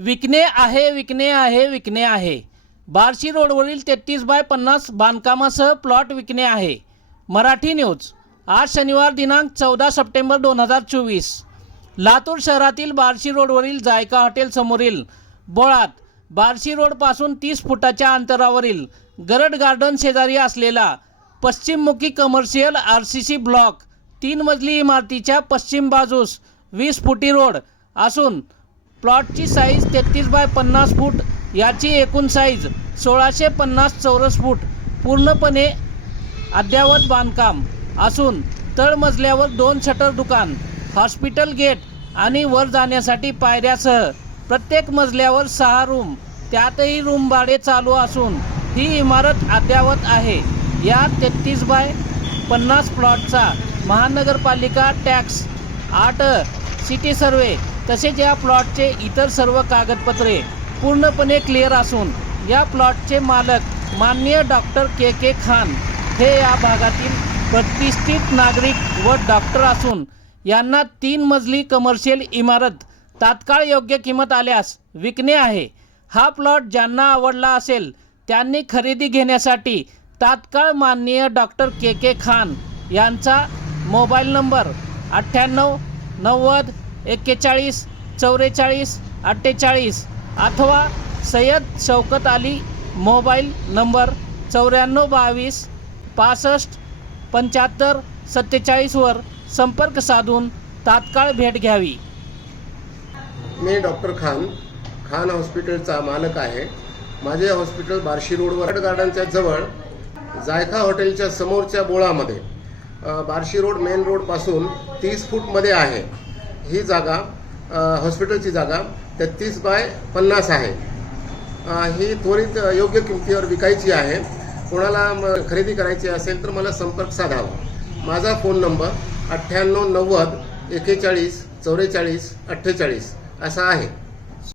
विकणे आहे, विकणे आहे, विकणे आहे। बार्शी रोडवरील 33/50 बांधकामासह प्लॉट विकणे आहे। मराठी न्यूज आज शनिवार दिनांक 14 सप्टेंबर 2024। लातूर शहरातील बार्शी रोडवरील जायका हॉटेल समोरील बोळात बार्शी रोडपासून 30 फुटाच्या अंतरावरील गरड गार्डन शेजारी असलेला पश्चिममुखी कमर्शियल RCC ब्लॉक 3 मजली इमारतीच्या पश्चिम बाजूस 20 फुटी रोड असून प्लॉटची साईज 33/50 फूट, याची एकूण साईज 1650 चौरस फूट, पूर्णपणे अद्ययावत बांधकाम असून तळमजल्यावर 2 शटर दुकान, हॉस्पिटल गेट आणि वर जाण्यासाठी पायऱ्यासह प्रत्येक मजल्यावर 6 रूम, त्यातही रूम भाडे चालू असून ही इमारत अद्ययावत आहे। या 33/50 प्लॉटचा महानगरपालिका टॅक्स 8 सिटी सर्वे तसेच या प्लॉटचे इतर सर्व कागदपत्रे पूर्णपणे क्लिअर असून या प्लॉटचे मालक माननीय डॉक्टर के खान हे या भागातील प्रतिष्ठित नागरिक व डॉक्टर असून यांना 3 मजली कमर्शियल इमारत तात्काळ योग्य किंमत आल्यास विकणे आहे। हा प्लॉट ज्यांना आवडला असेल त्यांनी खरेदी घेण्यासाठी तात्काळ माननीय डॉक्टर के खान यांचा मोबाईल नंबर 98 90 41 44 48 अथवा सय्यद शौकत अली मोबाईल नंबर 94 22 65 75 47 वर संपर्क साधून तात्काळ भेट घ्यावी। मी डॉक्टर खान हॉस्पिटलचा मालक आहे। माझे हॉस्पिटल बार्शी रोडवर गार्डनच्या जवळ जायका हॉटेलच्या समोरच्या बोळामध्ये बार्शी रोड मेन रोडपासून 30 फूटमध्ये आहे। ही जागा हॉस्पिटलची जागा 33/50 आहे। ही त्वरित योग्य किमतीवर विकायची आहे। कोणाला खरेदी करायची असेल तर मला संपर्क साधावा। माझा फोन नंबर 98 90 41 44 48 असा आहे।